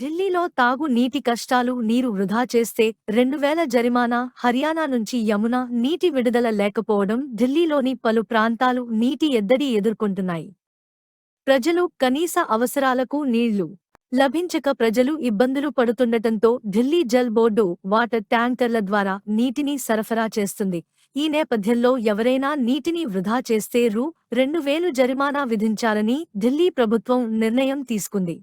ఢిల్లీలో తాగు నీటి కష్టాలు నీరు వృధా చేస్తే 2000 జరిమానా హర్యానా నుంచి యమున నీటి విడుదల లేకపోవడం ఢిల్లీలోని పలు ప్రాంతాలు నీటి ఎద్దడి ఎదుర్కొంటున్నాయి. ప్రజలు కనీస అవసరాలకు నీళ్లు లభించక ప్రజలు ఇబ్బందులు పడుతుండటంతో ఢిల్లీ జల్ బోర్డు వాటర్ ట్యాంకర్ల ద్వారా నీటిని సరఫరా చేస్తుంది. ఈ నేపథ్యంలో ఎవరైనా నీటిని వృధా చేస్తే రూ. 2000 జరిమానా విధించాలని ఢిల్లీ ప్రభుత్వం నిర్ణయం తీసుకుంది.